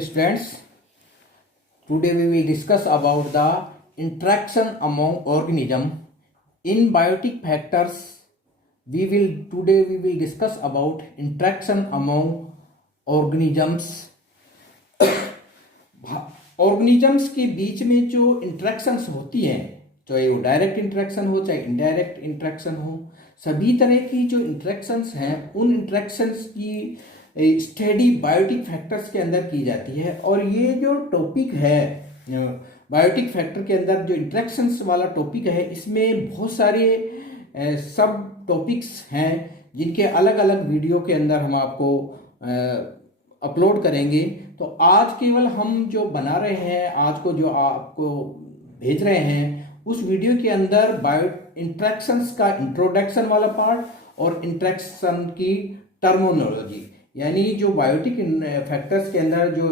Students, today we will discuss about the interaction among organism in biotic factors. Today we will discuss about interaction among organisms. Organisms के बीच में जो interactions होती हैं, चाहे वो direct interaction हो चाहे इनडायरेक्ट इंटरेक्शन हो, सभी तरह की जो इंटरेक्शंस हैं उन इंटरेक्शंस की स्टडी बायोटिक फैक्टर्स के अंदर की जाती है। और ये जो टॉपिक है बायोटिक फैक्टर के अंदर जो इंटरेक्शंस वाला टॉपिक है, इसमें बहुत सारे सब टॉपिक्स हैं जिनके अलग अलग वीडियो के अंदर हम आपको अपलोड करेंगे। तो आज केवल हम जो बना रहे हैं, आज को जो आपको भेज रहे हैं, उस वीडियो के अंदर बायो इंटरेक्शंस का इंट्रोडक्शन वाला पार्ट और इंटरेक्शन की टर्मिनोलॉजी, यानी जो बायोटिक फैक्टर्स के अंदर जो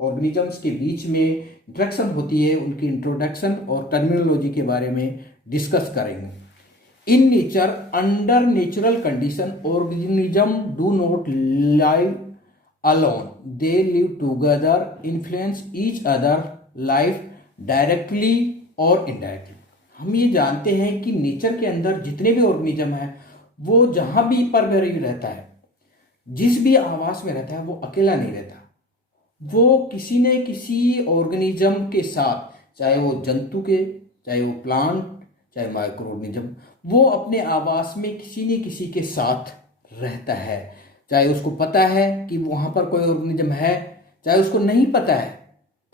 ऑर्गेनिजम्स के बीच में इंटरेक्शन होती है उनकी इंट्रोडक्शन और टर्मिनोलॉजी के बारे में डिस्कस करेंगे। In nature, under natural condition, organism do not live alone, they live together, influence each other life directly or indirectly। हम ये जानते हैं कि नेचर के अंदर जितने भी ऑर्गेनिज्म हैं वो जहां भी पर रहता है, जिस भी आवास में रहता है, वो अकेला नहीं रहता। वो किसी न किसी ऑर्गेनिज्म के साथ, चाहे वो जंतु के, चाहे वो प्लांट, चाहे माइक्रो ऑर्गेनिज्म, वो अपने आवास में किसी न किसी के साथ रहता है। चाहे उसको पता है कि वहां पर कोई ऑर्गेनिज्म है, चाहे उसको नहीं पता है,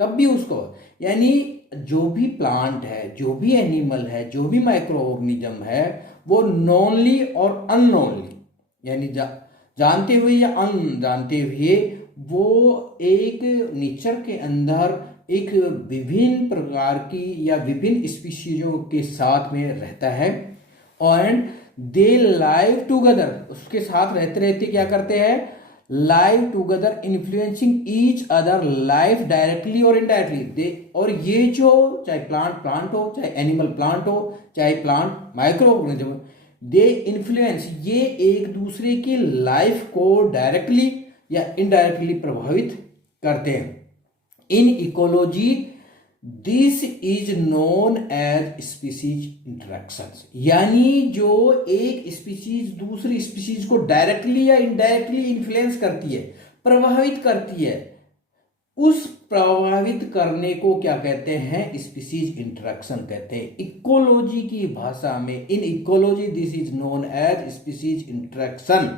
तब भी उसको, यानी जो भी प्लांट है, जो भी एनिमल है, जो भी माइक्रो ऑर्गेनिज्म है, वो नॉनली और अननोनली, यानी जानते हुए या अनजानते हुए, वो एक नेचर के अंदर एक विभिन्न प्रकार की या विभिन्न स्पीशीजों के साथ में रहता है। एंड दे लाइव टूगेदर, उसके साथ रहते रहते क्या करते हैं, live together, influencing each other life directly और इनडायरेक्टली। दे, और ये जो चाहे प्लांट हो, चाहे एनिमल प्लांट हो, चाहे plant micro organism, they influence, ये एक दूसरे की लाइफ को डायरेक्टली या इनडायरेक्टली प्रभावित करते हैं। In ecology this is known as species interactions, यानी जो एक स्पीसीज दूसरी स्पीसीज को डायरेक्टली या इनडायरेक्टली इन्फ्लुएंस करती है, प्रभावित करती है, उस प्रभावित करने को क्या कहते हैं, स्पीसीज इंटरेक्शन कहते हैं। इकोलॉजी की भाषा में, in ecology this is known as species interaction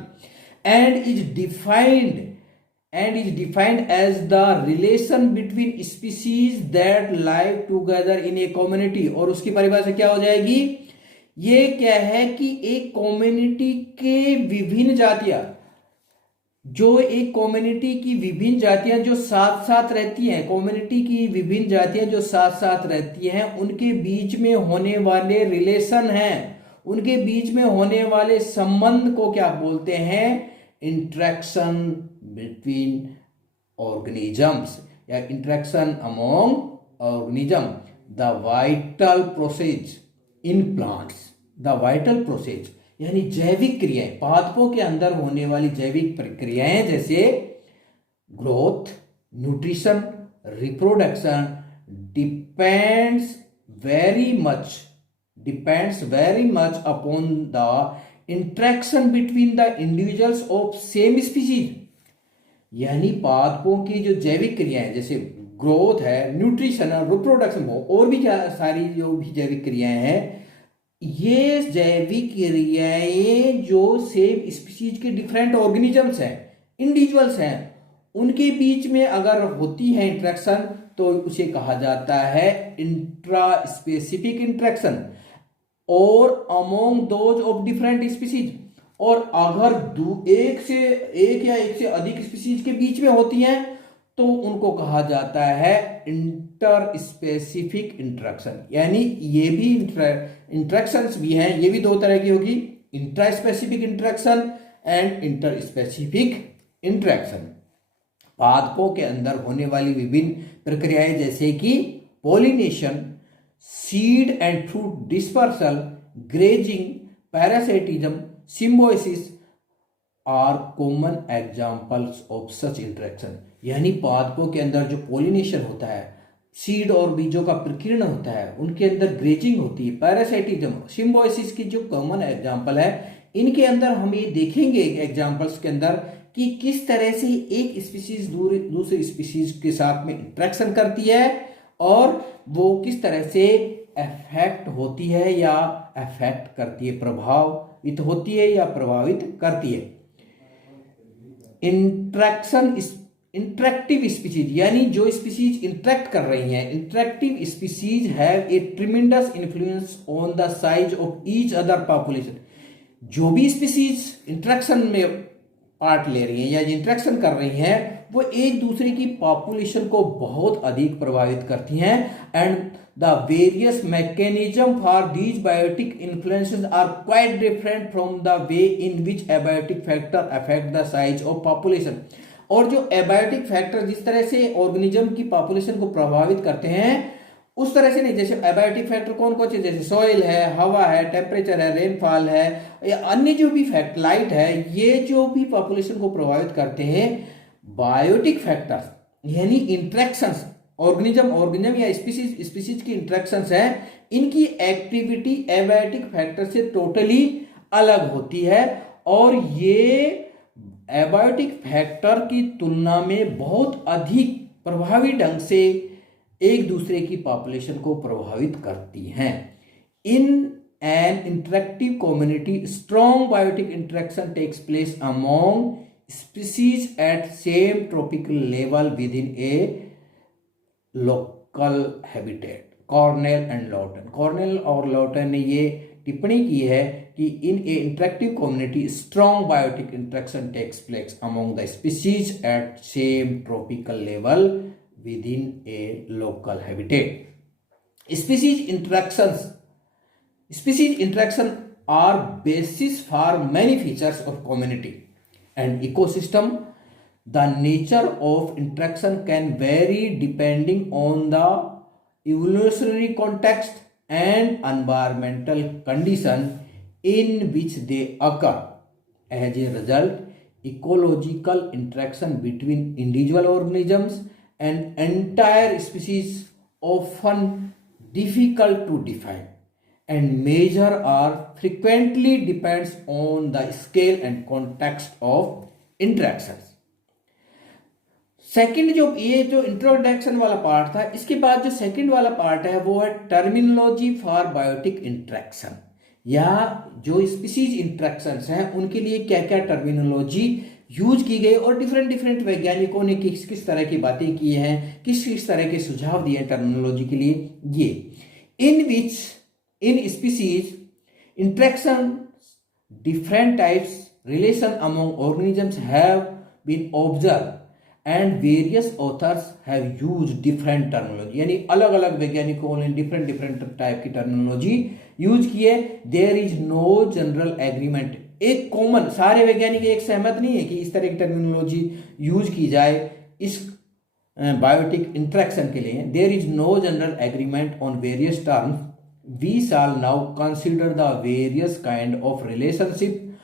and is defined as the relation between species that live together in a community। और उसकी परिभाषा क्या हो जाएगी, ये क्या है कि एक कम्युनिटी के विभिन्न जातियां, जो एक कम्युनिटी की विभिन्न जातियां जो साथ साथ रहती हैं, कम्युनिटी की विभिन्न जातियां जो साथ साथ रहती हैं, उनके बीच में होने वाले रिलेशन हैं, उनके बीच में होने वाले संबंध को क्या बोलते हैं, इंटरेक्शन बिटवीन ऑर्गेनिजम्स या interaction among organism. The vital process in plants, the vital process यानी जैविक क्रियाएं, पादपों के अंदर होने वाली जैविक प्रक्रियाएं, जैसे growth, nutrition, reproduction, depends very much upon the interaction between the individuals of same species. यानी पादपों की जो जैविक क्रियाएं, जैसे ग्रोथ है, न्यूट्रिशन है, रिप्रोडक्शन हो, और भी क्या सारी जो भी जैविक क्रियाएं हैं, ये जैविक क्रियाएं जो सेम स्पीसीज के डिफरेंट ऑर्गेनिजम्स हैं, इंडिविजुअल्स हैं, उनके बीच में अगर होती है इंटरेक्शन, तो उसे कहा जाता है इंट्रा स्पेसिफिक इंटरेक्शन और among those of different species. और अगर एक या एक से अधिक स्पीसीज के बीच में होती हैं, तो उनको कहा जाता है इंटर स्पेसिफिक इंटरेक्शन। यानी ये भी इंटरेक्शंस भी हैं, ये भी दो तरह की होगी, intraspecific interaction and interspecific interaction. पादपों के अंदर होने वाली विभिन्न प्रक्रियाएं, जैसे कि pollination, seed and fruit dispersal, grazing, parasitism, symbiosis, are common examples of such interaction. यानी पादपों के अंदर जो पोलिनेशन होता है, सीड और बीजों का प्रकीर्णन होता है, उनके अंदर ग्रेजिंग होती है, पैरासाइटिज्म, सिम्बायोसिस की जो कॉमन एग्जाम्पल है, इनके अंदर हम ये देखेंगे एग्जाम्पल्स के अंदर कि किस तरह से एक स्पीसीज दूसरे स्पीसीज के साथ में इंटरेक्शन करती है और वो किस तरह से अफेक्ट होती है या अफेक्ट करती है, प्रभावित होती है या प्रभावित करती है। इंटरेक्शन इंटरेक्टिव स्पीसीज, यानी जो स्पीसीज इंटरेक्ट कर रही हैं, interactive species have a tremendous influence on the size of each other population. जो भी स्पीसीज इंटरेक्शन में पार्ट ले रही हैं या इंटरेक्शन कर रही हैं, वो एक दूसरे की पॉपुलेशन को बहुत अधिक प्रभावित करती हैं। And the various mechanism for these biotic influences are quite different from the way in which abiotic factor affect the size of population. और जो एबायोटिक फैक्टर जिस तरह से ऑर्गेनिज्म की पॉपुलेशन को प्रभावित करते हैं, उस तरह से नहीं। जैसे एबायोटिक फैक्टर कौन कौन से, जैसे सॉइल है, हवा है, टेम्परेचर है, रेनफॉल है, या अन्य जो भी फैक्ट, लाइट है, ये जो भी पॉपुलेशन को प्रभावित करते हैं, बायोटिक फैक्टर्स यानी इंटरेक्शंस, ऑर्गेनिज्म या स्पीसीज की इंटरेक्शंस है, इनकी एक्टिविटी एबायोटिक फैक्टर से टोटली अलग होती है और ये एबायोटिक फैक्टर की तुलना में बहुत अधिक प्रभावी ढंग से एक दूसरे की पॉपुलेशन को प्रभावित करती हैं। In an interactive community strong biotic interaction takes place among species at same tropical level within a local habitat. Connell और लॉटन ने ये टिप्पणी की है कि in a interactive community strong biotic interaction takes place among the species at same tropical level within a local habitat. Species interaction are basis for many features of community and ecosystem. The nature of interaction can vary depending on the evolutionary context and environmental condition in which they occur. As a result, ecological interaction between individual organisms and entire species often difficult to define and measure are frequently depends on the scale and context of interactions. Second जो ये जो introduction वाला part था, इसके बाद जो second वाला part है वो है टर्मिनोलॉजी फॉर बायोटिक इंट्रैक्शन, या जो स्पीसीज इंट्रैक्शंस हैं उनके लिए क्या क्या टर्मिनोलॉजी यूज की गई और डिफरेंट वैज्ञानिकों ने किस किस तरह की बातें की हैं, किस किस तरह के सुझाव दिए टर्मिनोलॉजी के लिए। ये इन species interaction different types relation among organisms have been observe and various authors have used different terminology, यानी अलग अलग वैज्ञानिकों ने डिफरेंट टाइप की टर्मिनोलॉजी यूज की है। There is no general agreement, एक कॉमन, सारे वैज्ञानिक एक सहमत नहीं है कि इस तरह की टर्मिनोलॉजी यूज की जाए इस बायोटिक इंट्रैक्शन के लिए। There is no general agreement on various terms, we shall now consider the various kind of relationship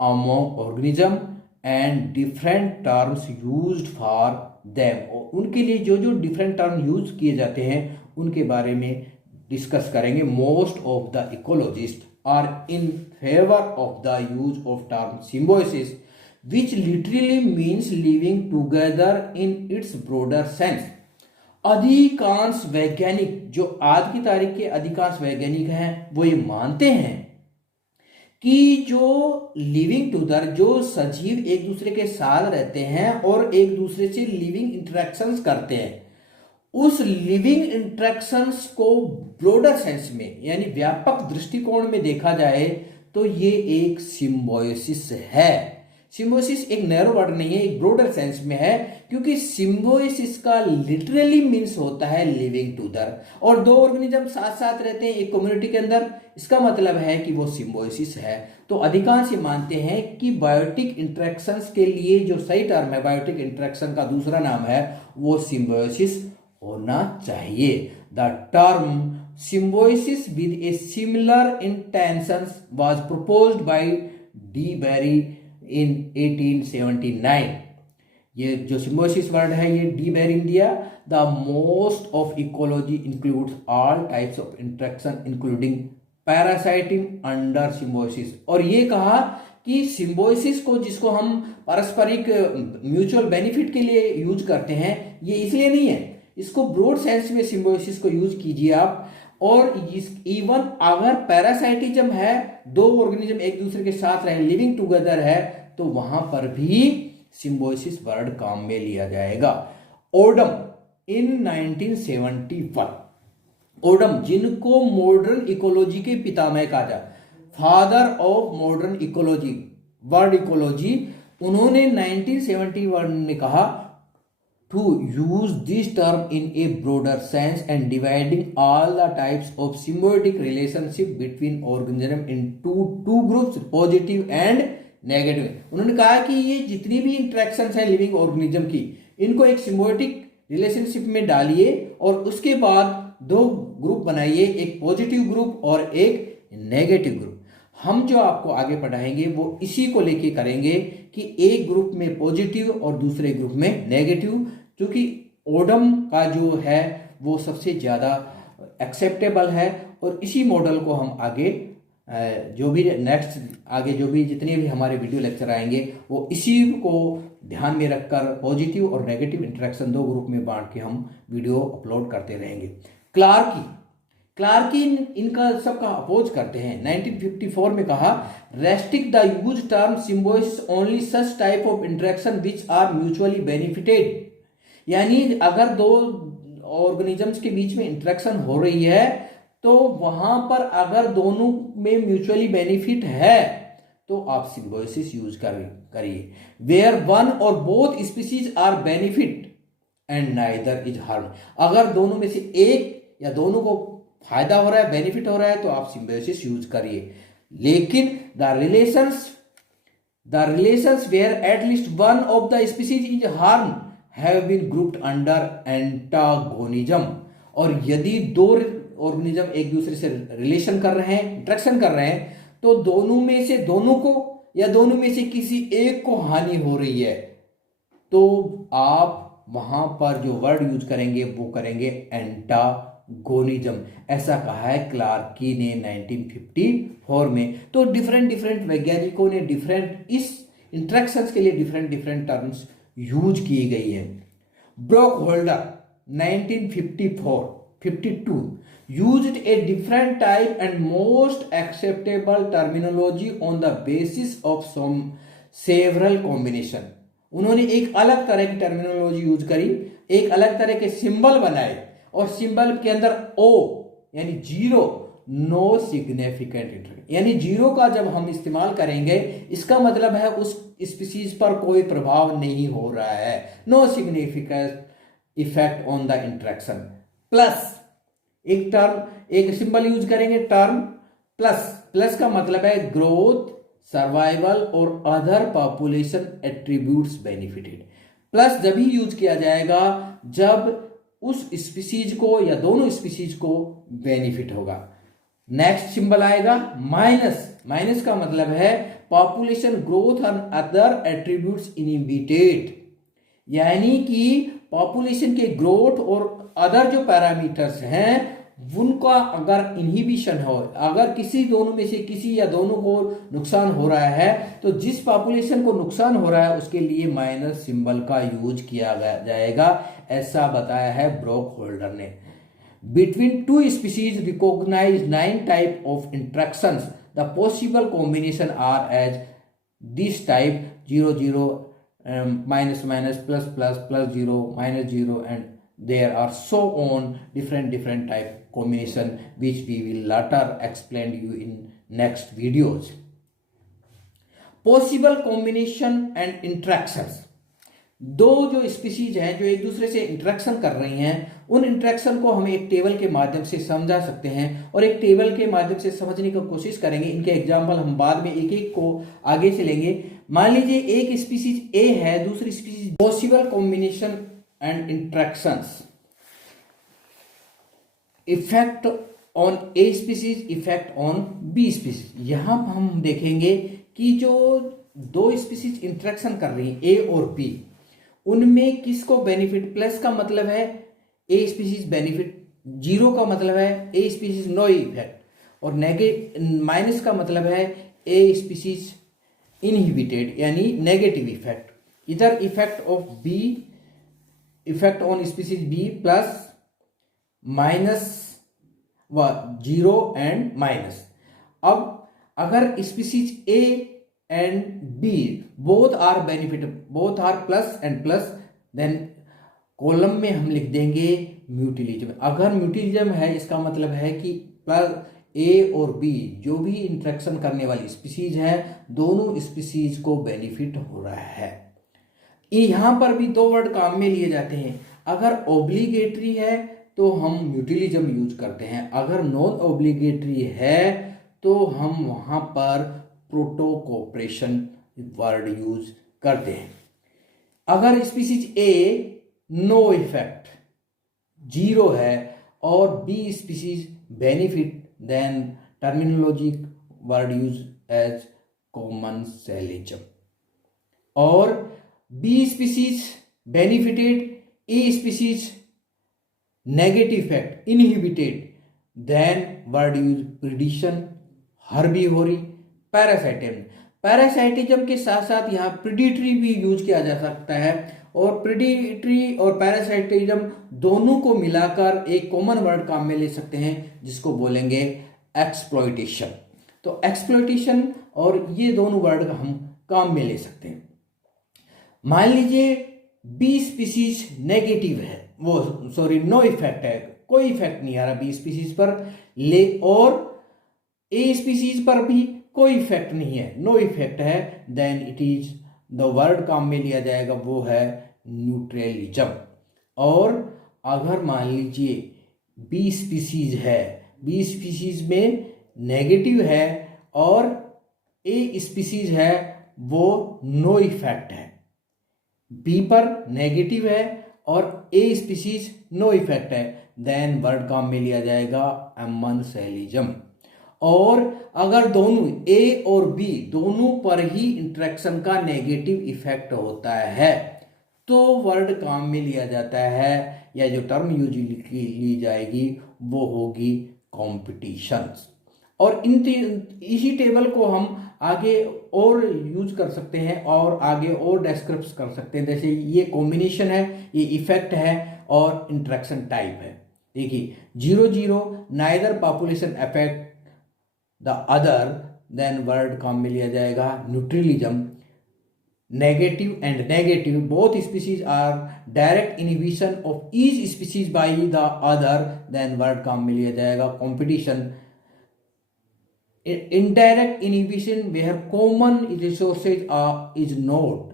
among organism and different terms used for them. उनके लिए जो जो डिफरेंट टर्म यूज किए जाते हैं उनके बारे में डिस्कस करेंगे। Most of the ecologist are in favor of the use of term symbiosis, which literally means living together in its broader sense. अधिकांश वैज्ञानिक, जो आज की तारीख के अधिकांश वैज्ञानिक हैं, वो ये मानते हैं कि जो लिविंग टूगेदर, जो सजीव एक दूसरे के साथ रहते हैं और एक दूसरे से लिविंग इंटरेक्शंस करते हैं, उस लिविंग इंटरेक्शंस को ब्रॉडर सेंस में यानी व्यापक दृष्टिकोण में देखा जाए तो ये एक सिम्बायोसिस है। सिम्बायोसिस एक नैरो वर्ड नहीं है, एक ब्रॉडर सेंस में है, क्योंकि सिम्बायोसिस का लिटरली मीन्स होता है लिविंग टूगेदर, और दो ऑर्गेनिज्म साथ साथ रहते हैं एक कम्युनिटी के अंदर, इसका मतलब है कि वो सिम्बायोसिस है। तो अधिकांश ये मानते हैं कि बायोटिक इंटरेक्शंस के लिए जो सही टर्म है, बायोटिक इंटरेक्शन का दूसरा नाम है वो सिम्बायोसिस होना चाहिए। The term symbiosis with a similar intentions was proposed by D. Berry in 1879। ये जो सिम्बोसिस वर्ड है ये de Bary India the most of ecology includes all types of interaction including parasiting under symbiosis. और ये कहा कि Symbiosis को जिसको हम पारस्परिक म्यूचुअल बेनिफिट के लिए यूज करते हैं ये इसलिए नहीं है, इसको ब्रॉड सेंस में सिम्बोसिस को यूज कीजिए आप। और इवन अगर पैरासाइटिज्म है, दो ऑर्गेनिज्म एक दूसरे के साथ रहे, लिविंग टुगेदर है, तो वहां पर भी सिम्बोसिस वर्ड काम में लिया जाएगा। ओडम इन 1971, ओडम जिनको मॉडर्न इकोलॉजी के पितामह कहा जाए, father of modern ecology, word ecology, उन्होंने 1971 में कहा to use this term in a broader sense and dividing all the types of symbiotic relationship between organism into two groups, positive and negative। उन्होंने कहा कि ये जितनी भी इंटरेक्शंस है लिविंग ऑर्गेनिज्म की, इनको एक सिम्बायोटिक रिलेशनशिप में डालिए और उसके बाद दो ग्रुप बनाइए, एक पॉजिटिव ग्रुप और एक नेगेटिव ग्रुप। हम जो आपको आगे पढ़ाएंगे वो इसी को लेके करेंगे कि एक ग्रुप में पॉजिटिव और दूसरे ग्रुप में नेगेटिव, क्योंकि ओडम का जो है वो सबसे ज़्यादा एक्सेप्टेबल है। और इसी मॉडल को हम आगे जो भी नेक्स्ट आगे जो भी जितने भी हमारे वीडियो लेक्चर आएंगे वो इसी को ध्यान में रखकर पॉजिटिव और नेगेटिव इंटरेक्शन दो ग्रुप में बांट के हम वीडियो अपलोड करते रहेंगे। क्लार्की इनका सबका अपोज करते हैं। 1954 में कहा restrict the use term symbiosis only such type of interaction which are mutually benefited. यानी अगर दो ऑर्गेनिजम्स के बीच में इंटरेक्शन हो रही है तो वहां पर अगर दोनों में म्यूचुअली बेनिफिट है तो आप सिम्बोसिस यूज करिए। वेयर वन और both species are benefit and neither is harm, अगर दोनों में से एक या दोनों को फायदा हो रहा है, बेनिफिट हो रहा है, तो आप सिम्बोसिस यूज करिए। लेकिन the relations where at least one of the species is harm have been grouped under antagonism. और यदि दो ऑर्गेनिज्म एक दूसरे से रिलेशन कर रहे हैं, इंटरेक्शन कर रहे हैं, तो दोनों में से दोनों को या दोनों में से किसी एक को हानि हो रही है, तो आप वहां पर जो वर्ड यूज करेंगे वो करेंगे एंटागोनिज्म। ऐसा कहा है क्लार्की ने 1954 में। तो डिफरेंट वैज्ञानिकों ने डिफरेंट इस इंटरेक्शंस के लिए डिफरेंट टर्म्स यूज की गई है। Broke holder 1952 used a different type and most acceptable terminology on the basis of some several combination। उन्होंने एक अलग तरह की टर्मिनोलॉजी यूज करी, एक अलग तरह के सिंबल बनाए और सिंबल के अंदर ओ यानी जीरो, नो सिग्निफिकेंट इंटरेक्शन, यानी जीरो का जब हम इस्तेमाल करेंगे इसका मतलब है उस स्पीसीज पर कोई प्रभाव नहीं हो रहा है, no significant effect on the interaction. Plus एक सिंबल यूज करेंगे टर्म प्लस का मतलब है ग्रोथ, सर्वाइवल और other population attributes benefited. Plus जब ही यूज किया जाएगा जब उस स्पीसीज को या दोनों स्पीसीज को बेनिफिट होगा। नेक्स्ट सिंबल आएगा माइनस का मतलब है पॉपुलेशन ग्रोथ और अदर एट्रीब्यूट्स इनहिबिटेड, यानी कि पॉपुलेशन के ग्रोथ और अदर जो पैरामीटर्स हैं उनका अगर इनहिबिशन हो, अगर किसी दोनों में से किसी या दोनों को नुकसान हो रहा है, तो जिस पॉपुलेशन को नुकसान हो रहा है उसके लिए माइनस सिंबल का यूज किया जाएगा, ऐसा बताया है ब्रोक होल्डर ने। Between two species recognize 9 type of interactions, the possible combination are as this type 0 0 minus plus plus plus 0 minus 0 and there are so on different type combination which we will later explain you in next videos। possible combination and interactions, दो जो species हैं जो एक दूसरे से interaction कर रही हैं उन इंटरेक्शन को हम एक टेबल के माध्यम से समझा सकते हैं और एक टेबल के माध्यम से समझने की कोशिश करेंगे। इनके एग्जाम्पल हम बाद में एक एक को आगे चलेंगे। मान लीजिए एक स्पीसीज ए है, दूसरी species. Possible combination and interactions, effect on A species, effect on B species. यहां हम देखेंगे कि जो दो स्पीसीज इंटरेक्शन कर रही हैं ए और बी, उनमें किसको बेनिफिट, प्लस का मतलब है ए स्पीसीज बेनिफिट, जीरो का मतलब है ए स्पीसीज नो इफेक्ट, और माइनस का मतलब है ए स्पीसीज इनहिबिटेड यानी नेगेटिव इफेक्ट। इधर effect of B, effect on species B plus minus व जीरो एंड माइनस। अब अगर species A and B both are benefit, both are plus and plus, then column में हम लिख देंगे म्यूटिलिज्म। अगर म्यूटिलिज्म है इसका मतलब है कि प्लस ए और बी जो भी इंटरेक्शन करने वाली स्पीसीज है, दोनों स्पीसीज को बेनिफिट हो रहा है। यहां पर भी दो वर्ड काम में लिए जाते हैं। अगर ऑब्लिगेटरी है तो हम म्यूटिलिज्म यूज करते हैं, अगर नॉन ऑब्लिगेटरी है तो हम वहां पर प्रोटो कोऑपरेशन वर्ड यूज करते हैं। अगर species A no effect zero है और B species benefit, then terminology word use as commensalism. और B species benefited, A species negative effect inhibited, then word use predation, herbivory, parasitism. Parasitism के साथ साथ यहाँ प्रिडिटरी भी यूज किया जा सकता है, और प्रिडिटरी और पैरासाइटिज्म दोनों को मिलाकर एक कॉमन वर्ड काम में ले सकते हैं जिसको बोलेंगे एक्सप्लॉइटेशन। तो एक्सप्लॉइटेशन और ये दोनों वर्ड हम काम में ले सकते हैं। मान लीजिए बी स्पीसीज नेगेटिव है, वो सॉरी नो इफेक्ट है, कोई इफेक्ट नहीं आ रहा बी स्पीसीज पर, ले और ए स्पीसीज पर भी कोई इफेक्ट नहीं है, नो इफेक्ट है, then it is the word काम में लिया जाएगा वो है न्यूट्रलिज्म। और अगर मान लीजिए बी स्पीसीज है, बी स्पीसीज में नेगेटिव है और ए स्पीसीज है वो नो इफेक्ट है, बी पर नेगेटिव है और ए स्पीसीज नो इफेक्ट है, देन वर्ड काम में लिया जाएगा एमनसेलिज्म। और अगर दोनों ए और बी दोनों पर ही इंटरेक्शन का नेगेटिव इफेक्ट होता है तो वर्ड काम में लिया जाता है, या जो टर्म यूज ली जाएगी वो होगी कॉम्पिटिशंस। और इसी टेबल को हम आगे और यूज कर सकते हैं और आगे और डिस्क्राइब कर सकते हैं। जैसे ये कॉम्बिनेशन है, ये इफेक्ट है और इंटरेक्शन टाइप है। देखिए 0-0 neither population affect the other, then word काम में लिया जाएगा neutralism. Negative and negative both species are direct inhibition of each species by the other, then word काम में लिया जाएगा competition. Indirect inhibition where common resources is not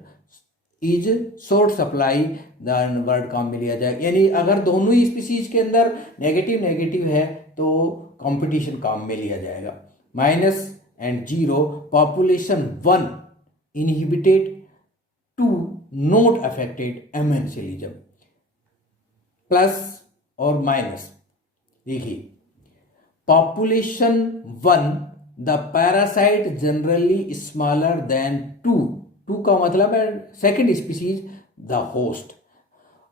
is short supply, then word काम में लिया जाएगा। यानी अगर दोनों ही स्पीसीज के अंदर नेगेटिव नेगेटिव है तो कंपटीशन काम में लिया जाएगा। Minus and 0 population 1 inhibited, 2 not affected amensalism. Plus और माइनस देखिए population 1 the parasite generally smaller than 2 का मतलब है सेकेंड स्पीसीज द होस्ट।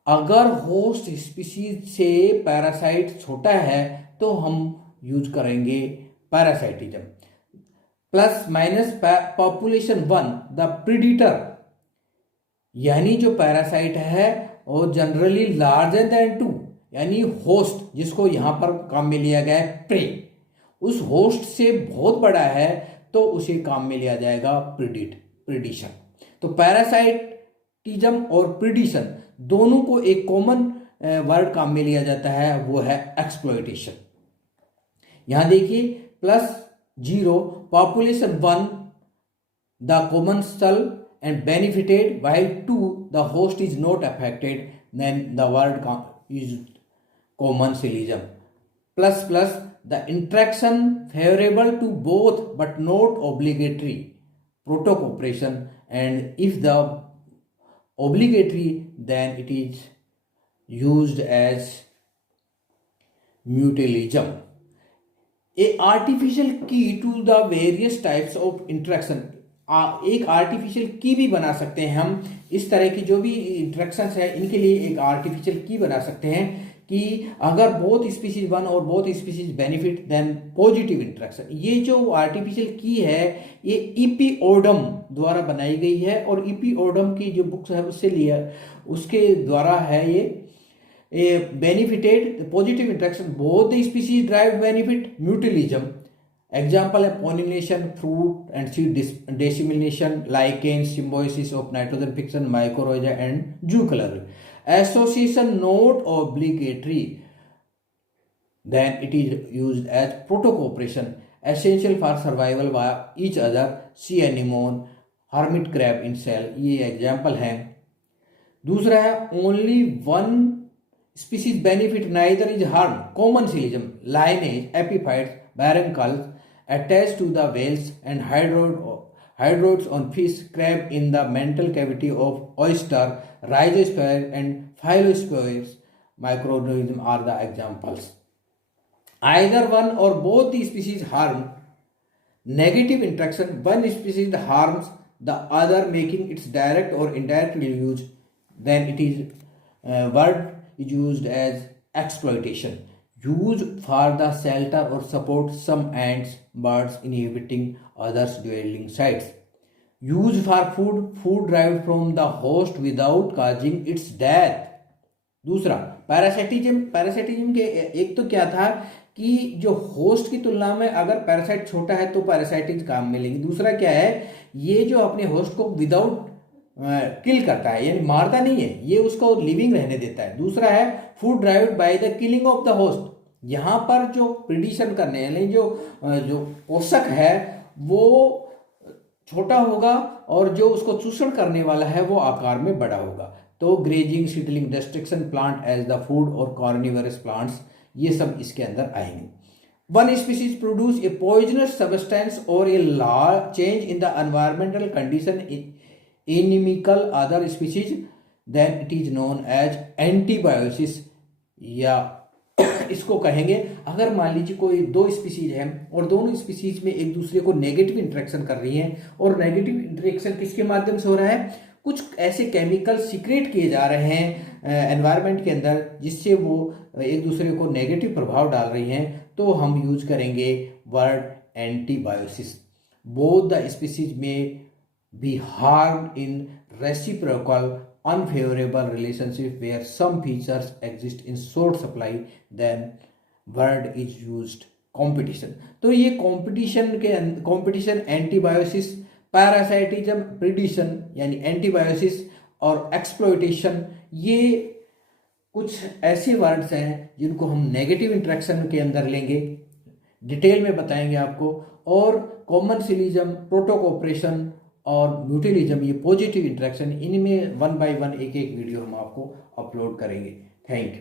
अगर होस्ट स्पीसीज से पैरासाइट छोटा है तो हम यूज करेंगे parasitism. Plus minus population 1 the predator, यानी जो पैरासाइट है वो जनरली लार्जर देन 2, यानी होस्ट जिसको यहां पर काम में लिया गया है प्रे, उस होस्ट से बहुत बड़ा है तो उसे काम में लिया जाएगा प्रीडिशन। तो पैरासाइटिज्म और प्रीडिशन दोनों को एक कॉमन वर्ड काम में लिया जाता है, वो है एक्सप्लॉइटेशन। यहां देखिए +0 population 1 the commensal and benefited while 2 the host is not affected, then the word is commensalism. ++ the interaction favorable to both but not obligatory, proto-cooperation, and if the obligatory then it is used as mutualism. A artificial key to the various types of interaction. एक artificial की भी बना सकते हैं हम। इस तरह की जो भी इंट्रैक्शंस है इनके लिए एक आर्टिफिशियल की बना सकते हैं कि अगर बोथ स्पीशीज वन और both species benefit then positive interaction. ये जो आर्टिफिशियल की है ये ईपी ओडम द्वारा बनाई गई है और ईपी ओडम की जो बुक्स है उससे लिया, उसके द्वारा है ये benefited positive interaction both the species drive benefit mutualism. Example है pollination, fruit and seed dissemination, lichens, symbiosis of nitrogen fixation, mycorrhiza and jute colouring. Association not obligatory, then it is used as proto-cooperation, essential for survival by each other. Sea anemone, hermit crab in shell, ये example हैं। दूसरा है only one species benefit neither is harm, common syllogism, lineage, epiphytes, baruncles attached to the whales and hydroids on fish, crab in the mantle cavity of oyster, rhizosphere and phylospores microorganisms are the examples. Either one or both the species harm. Negative interaction, one species harms the other making its direct or indirect use, then it is word is used as exploitation. Used for the shelter or support some ants, birds inhabiting others' dwelling sites. Used for food derived from the host without causing its death. दूसरा parasitism के एक तो क्या था कि जो host की तुलना में अगर पैरासाइट छोटा है तो पैरासाइटिज काम में लेंगे। दूसरा क्या है, ये जो अपने होस्ट को विदाउट किल करता है, यानी मारता नहीं है, ये उसको लिविंग रहने देता है। दूसरा है food derived by the killing of the host. यहाँ पर जो प्रिडिशन करने यानी जो पोषक है वो छोटा होगा और जो उसको चूषण करने वाला है वो आकार में बड़ा होगा। तो grazing, seedling, destruction plant as the food और कार्निवरस प्लांट्स, ये सब इसके अंदर आएंगे। One species produce a poisonous substance और a large change in the environmental condition inimical other species, then it is known as antibiosis. या इसको कहेंगे अगर मान लीजिए कोई दो स्पीसीज है और दोनों स्पीसीज में एक दूसरे को नेगेटिव इंटरेक्शन कर रही हैं, और नेगेटिव इंटरेक्शन किसके माध्यम से हो रहा है, कुछ ऐसे केमिकल सीक्रेट किए जा रहे हैं एनवायरनमेंट के अंदर जिससे वो एक दूसरे को नेगेटिव प्रभाव डाल रही हैं, तो हम यूज करेंगे word antibiosis. Both the species may be harmed in reciprocal unfavorable relationship where some features exist in short supply, then word is used competition। तो ये कंपटीशन एंटीबायोसिस, पैरासाइटिज्म, प्रिडिशन यानी एंटीबायोसिस और एक्सप्लॉयटेशन, ये कुछ ऐसे वर्ड्स हैं जिनको हम नेगेटिव इंटरेक्शन के अंदर लेंगे, डिटेल में बताएंगे आपको। और कॉमन सिलिज्म, प्रोटोकोपरेशन और म्यूचुअलिज्म, ये पॉजिटिव इंटरेक्शन, इनमें 1 by 1 एक वीडियो हम आपको अपलोड करेंगे। Thank you.